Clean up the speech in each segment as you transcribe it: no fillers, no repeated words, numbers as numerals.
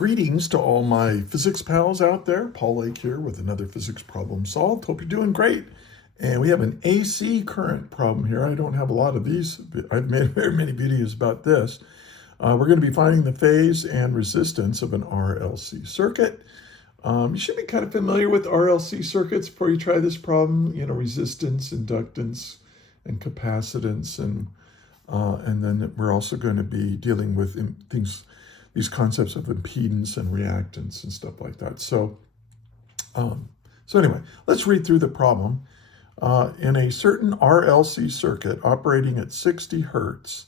Greetings to all my physics pals out there. Paul Lake here with another physics problem solved. Hope you're doing great. And we have an AC current problem here. I don't have a lot of these, but I've made very many videos about this. We're going to be finding the phase and resistance of an RLC circuit. You should be kind of familiar with RLC circuits before you try this problem. You know, resistance, inductance, and capacitance, and then we're also going to be dealing with these concepts of impedance and reactance and stuff like that. So anyway, let's read through the problem. In a certain RLC circuit operating at 60 hertz,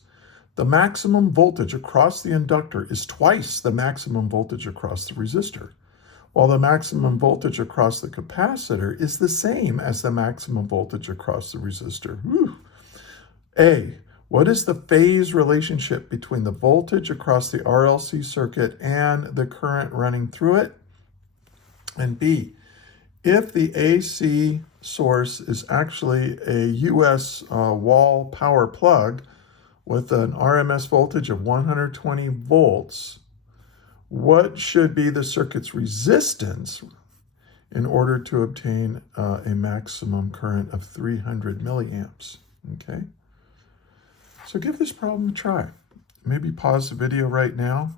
the maximum voltage across the inductor is twice the maximum voltage across the resistor, while the maximum voltage across the capacitor is the same as the maximum voltage across the resistor. Whew. A, what is the phase relationship between the voltage across the RLC circuit and the current running through it? And B, if the AC source is actually a US wall power plug with an RMS voltage of 120 volts, what should be the circuit's resistance in order to obtain a maximum current of 300 milliamps? Okay. So give this problem a try. Maybe pause the video right now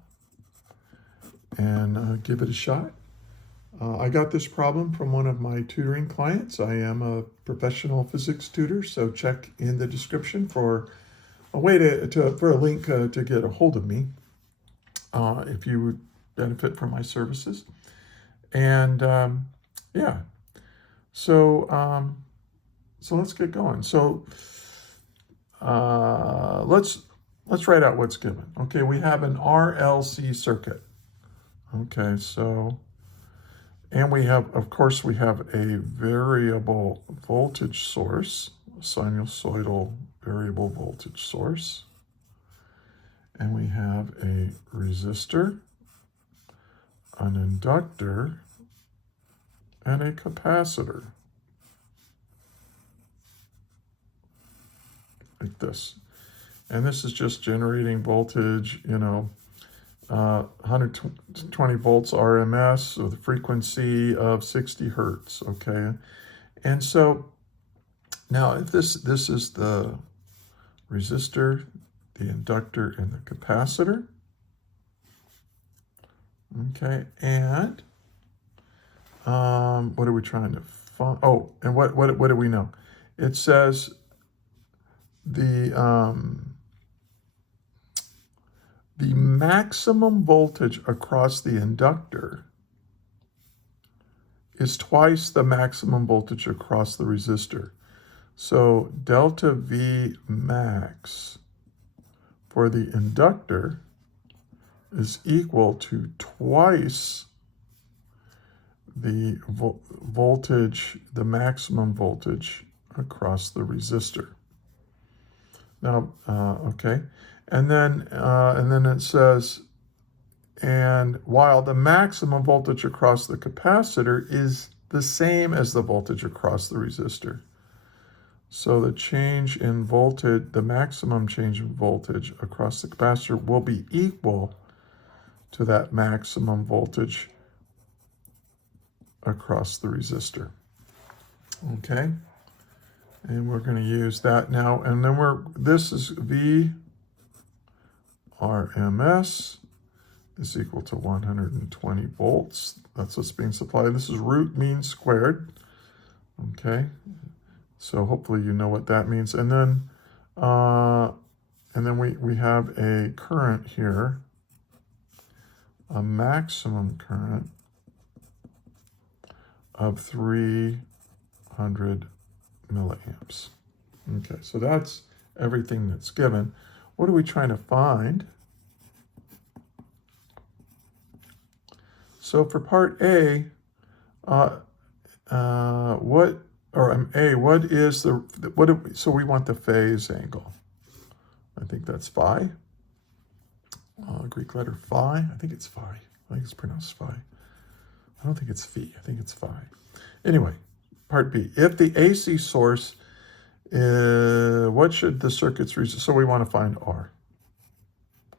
and give it a shot. I got this problem from one of my tutoring clients. I am a professional physics tutor, so check in the description for a way for a link to get a hold of me if you would benefit from my services. And yeah, so let's get going. So let's write out what's given. Okay, we have an RLC circuit. Okay, so, and we have, of course, we have a variable voltage source, a sinusoidal variable voltage source. And we have a resistor, an inductor, and a capacitor. Like this. And this is just generating voltage, you know, 120 volts RMS with a frequency of 60 hertz, okay? And so now if this is the resistor, the inductor, and the capacitor, okay? And what are we trying to find? Oh, and what do we know? It says the maximum voltage across the inductor is twice the maximum voltage across the resistor. So delta V max for the inductor is equal to twice the voltage, the maximum voltage across the resistor. Now, okay, and then it says, and while the maximum voltage across the capacitor is the same as the voltage across the resistor. So the change in voltage, the maximum change in voltage across the capacitor will be equal to that maximum voltage across the resistor. Okay. And we're going to use that now. And then this is V RMS is equal to 120 volts. That's what's being supplied. This is root mean squared. Okay. So hopefully you know what that means. And then we have a current here, a maximum current of 300 milliamps. Okay, so that's everything that's given. What are we trying to find? So for part A, so we want the phase angle. I think that's phi. Greek letter phi. I think it's phi. I think it's pronounced phi. I don't think it's phi. I think it's phi. Anyway, part B. If the AC source, what should the circuit's resist? So we want to find R.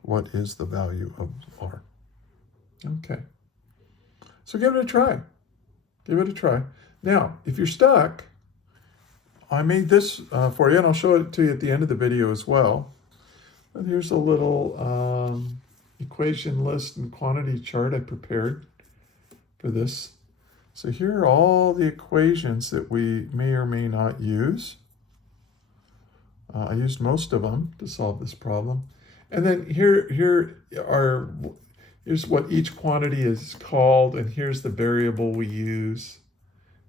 What is the value of R? Okay. So give it a try. Give it a try. Now, if you're stuck, I made this for you, and I'll show it to you at the end of the video as well. But here's a little equation list and quantity chart I prepared for this. So here are all the equations that we may or may not use. I used most of them to solve this problem. And then here's what each quantity is called, and here's the variable we use,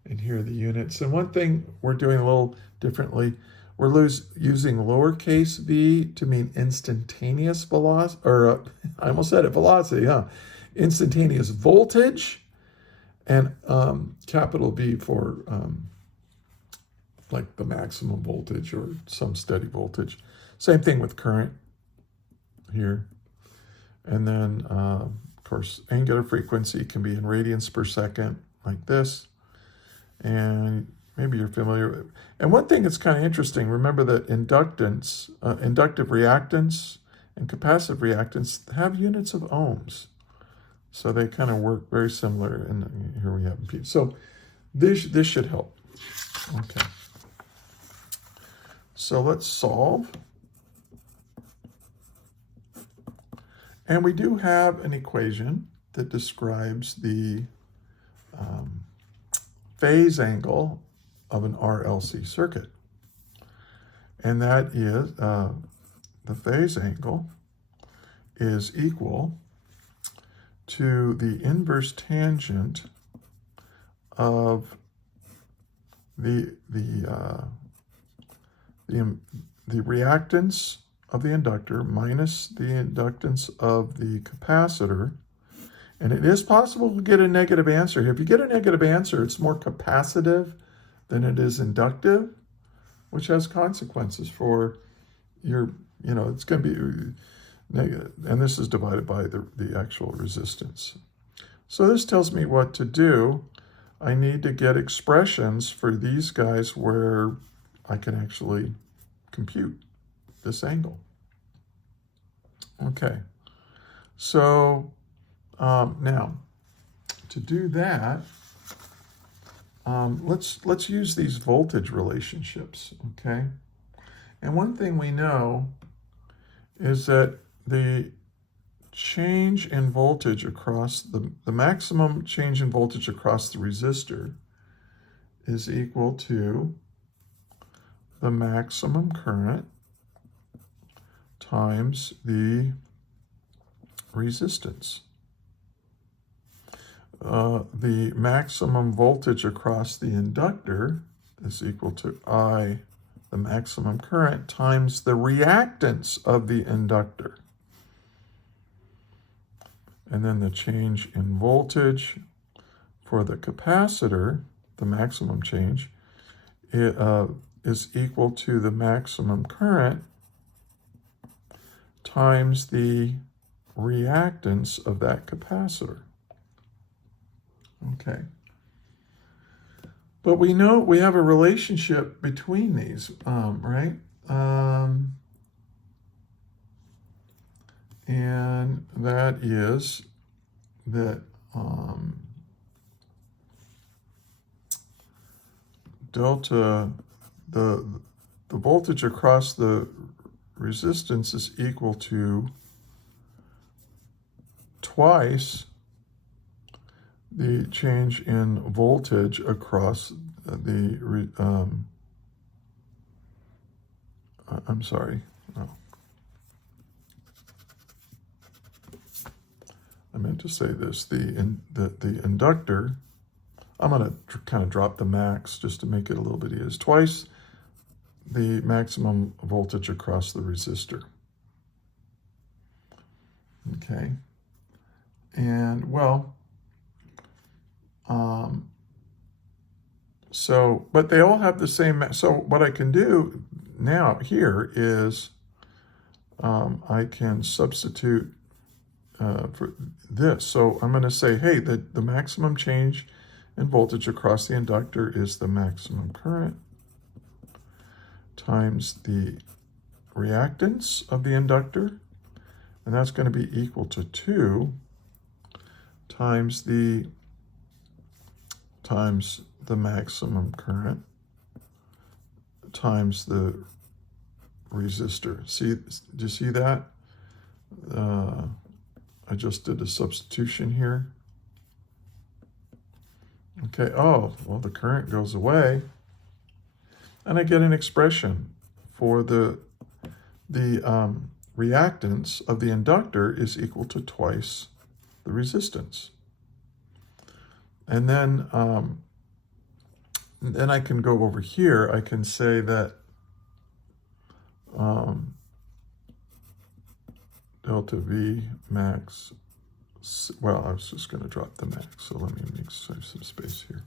and here are the units. And one thing we're doing a little differently, we're using lowercase v to mean instantaneous velocity, or I almost said it, velocity, huh? Instantaneous voltage, and capital V for like the maximum voltage or some steady voltage. Same thing with current here. And then, of course, angular frequency can be in radians per second, like this. And maybe you're familiar with it. And one thing that's kind of interesting, remember that inductance, inductive reactance and capacitive reactance have units of ohms. So they kind of work very similar. And here we have P. So this should help. Okay. So let's solve. And we do have an equation that describes the phase angle of an RLC circuit. And that is, the phase angle is equal to the inverse tangent of the reactance of the inductor minus the inductance of the capacitor. And it is possible to get a negative answer. If you get a negative answer, it's more capacitive than it is inductive, which has consequences for your, it's going to be negative. And this is divided by the actual resistance. So this tells me what to do. I need to get expressions for these guys where I can actually compute this angle. Okay, so now to do that, let's use these voltage relationships. Okay, and one thing we know is that the change in voltage across the maximum change in voltage across the resistor is equal to the maximum current times the resistance. The maximum voltage across the inductor is equal to I, the maximum current, times the reactance of the inductor. And then the change in voltage for the capacitor, the maximum change, is equal to the maximum current times the reactance of that capacitor. Okay. But we know we have a relationship between these, right? And that is that delta, the voltage across the resistance is equal to twice the change in voltage across the, I'm sorry, no. I meant to say this, the inductor, I'm going to kind of drop the max just to make it a little bit easier, is twice the maximum voltage across the resistor. Okay, and well, so, but they all have the same, so what I can do now here is I can substitute for this. So I'm going to say, hey, the maximum change in voltage across the inductor is the maximum current times the reactance of the inductor, and that's going to be equal to 2 times the maximum current times the resistor. See, do you see that? I just did a substitution here. Okay, oh, well, the current goes away, and I get an expression for the reactance of the inductor is equal to twice the resistance. And then I can go over here. I can say that delta V max, well, I was just going to drop the max, so let me make some space here.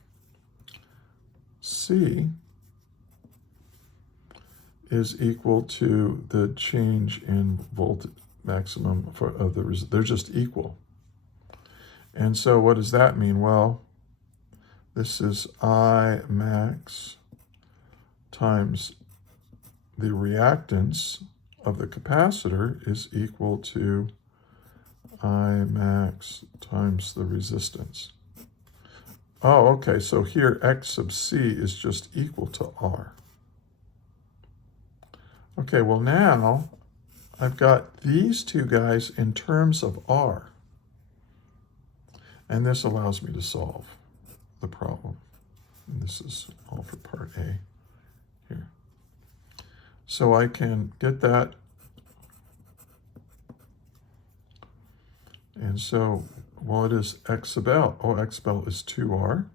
C is equal to the change in voltage maximum of the resistor. They're just equal. And so what does that mean? Well, this is I max times the reactance of the capacitor is equal to I max times the resistance. Oh, okay, so here X sub C is just equal to R. Okay, well now I've got these two guys in terms of R. And this allows me to solve the problem. And this is all for part A here. So I can get that. And so, well, it is X sub L. Oh, X sub L is 2R.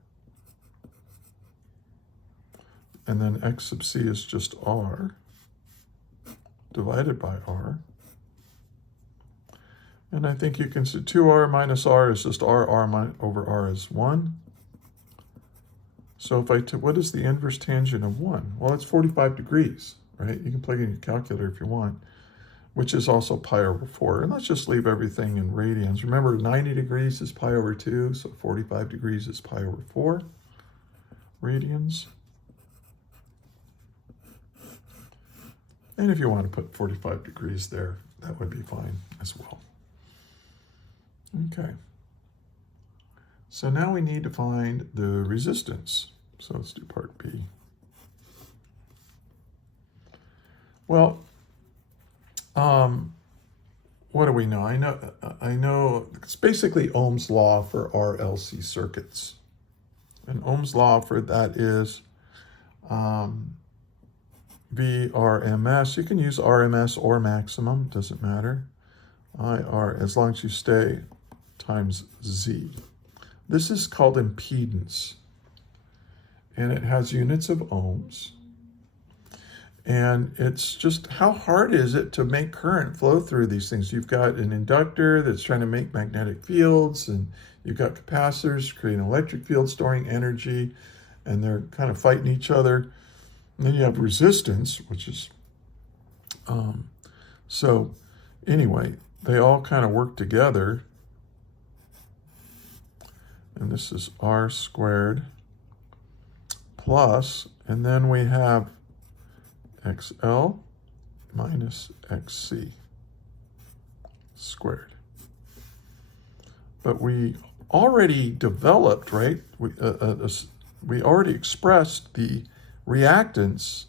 And then X sub C is just R divided by R. And I think you can see 2R minus R is just R over R is 1. So if what is the inverse tangent of 1? Well, it's 45 degrees, right? You can plug in your calculator if you want, which is also pi over 4. And let's just leave everything in radians. Remember, 90 degrees is pi over 2, so 45 degrees is pi over 4 radians. And if you want to put 45 degrees there, that would be fine as well. Okay. So now we need to find the resistance. So let's do part B. Well, what do we know? I know it's basically Ohm's law for RLC circuits. And Ohm's law for that is Vrms. You can use RMS or maximum, doesn't matter. IR, as long as you stay, times Z. This is called impedance. And it has units of ohms. And it's just, how hard is it to make current flow through these things? You've got an inductor that's trying to make magnetic fields, and you've got capacitors creating electric field storing energy, and they're kind of fighting each other. And then you have resistance, which is, so anyway, they all kind of work together. And this is R squared plus, and then we have XL minus XC squared. But we already developed, right? We already expressed the reactance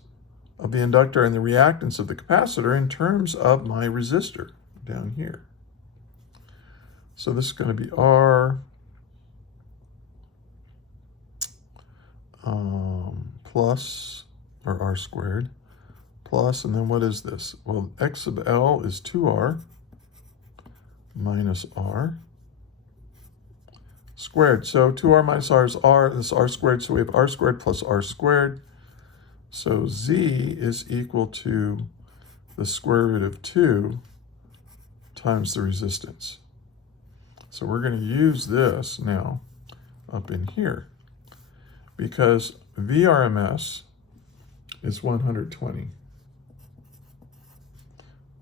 of the inductor and the reactance of the capacitor in terms of my resistor down here. So this is going to be R plus, or R squared, plus, and then what is this? Well, X sub L is 2R minus R squared. So 2R minus R is R, this is R squared, so we have R squared plus R squared. So Z is equal to the square root of 2 times the resistance. So we're going to use this now up in here, because Vrms is 120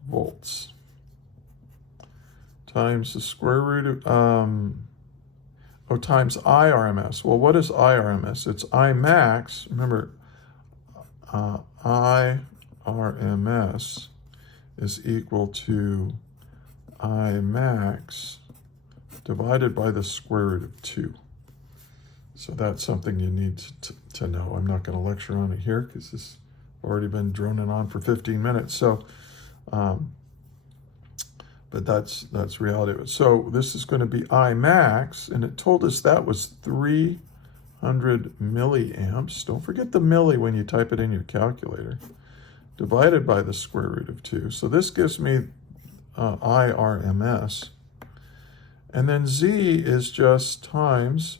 volts times the square root of, times IRMS. Well, what is IRMS? It's I max. Remember, IRMS is equal to I max divided by the square root of 2. So that's something you need to know. I'm not going to lecture on it here because this has already been droning on for 15 minutes. So, but that's reality. So this is going to be I max, and it told us that was 300 milliamps. Don't forget the milli when you type it in your calculator. Divided by the square root of 2. So this gives me I RMS. And then Z is just times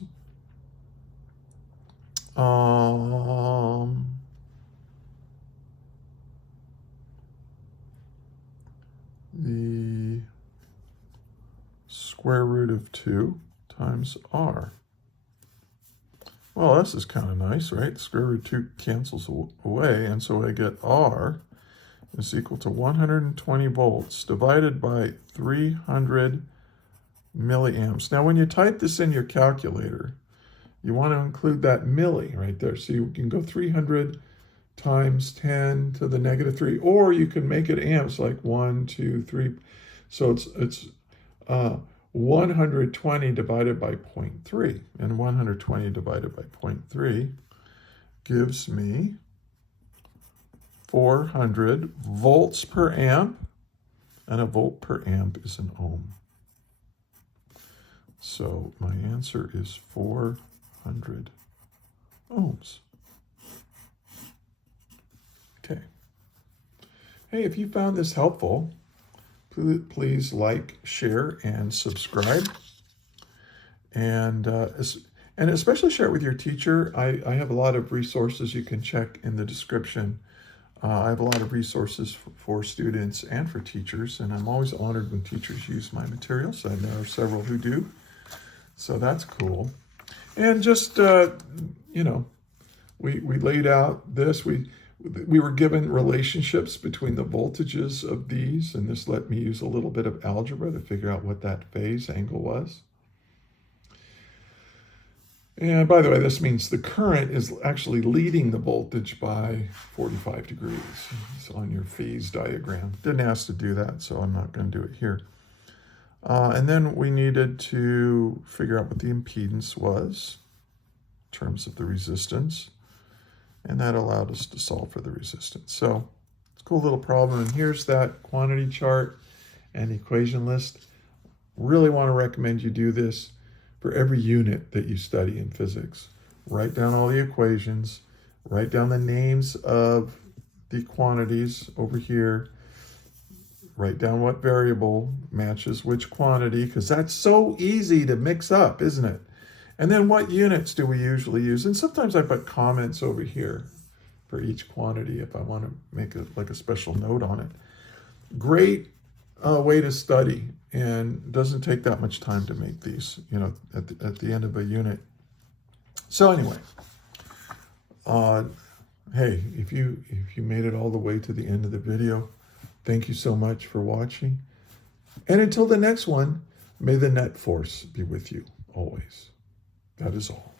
the square root of 2 times R. Well, this is kind of nice, right? Square root of 2 cancels away, and so I get R is equal to 120 volts divided by 300 milliamps. Now, when you type this in your calculator, you want to include that milli right there. So you can go 300 times 10 to the negative 3, or you can make it amps, like 1, 2, 3. So it's 120 divided by 0.3. And 120 divided by 0.3 gives me 400 volts per amp, and a volt per amp is an ohm. So my answer is 400 ohms. Okay. Hey, if you found this helpful, please like, share, and subscribe. And especially share it with your teacher. I have a lot of resources you can check in the description. I have a lot of resources for students and for teachers, and I'm always honored when teachers use my materials, and there are several who do. So that's cool. And just, you know, we laid out this. We were given relationships between the voltages of these, and this let me use a little bit of algebra to figure out what that phase angle was. And by the way, this means the current is actually leading the voltage by 45 degrees. It's on your phase diagram. Didn't ask to do that, so I'm not going to do it here. And then we needed to figure out what the impedance was in terms of the resistance. And that allowed us to solve for the resistance. So it's a cool little problem. And here's that quantity chart and equation list. Really want to recommend you do this for every unit that you study in physics. Write down all the equations, write down the names of the quantities over here, write down what variable matches which quantity, because that's so easy to mix up, isn't it? And then what units do we usually use? And sometimes I put comments over here for each quantity if I want to make a special note on it. Great way to study, and doesn't take that much time to make these, you know, at the end of a unit. So anyway, hey, if you made it all the way to the end of the video, thank you so much for watching. And until the next one, may the net force be with you always. That is all.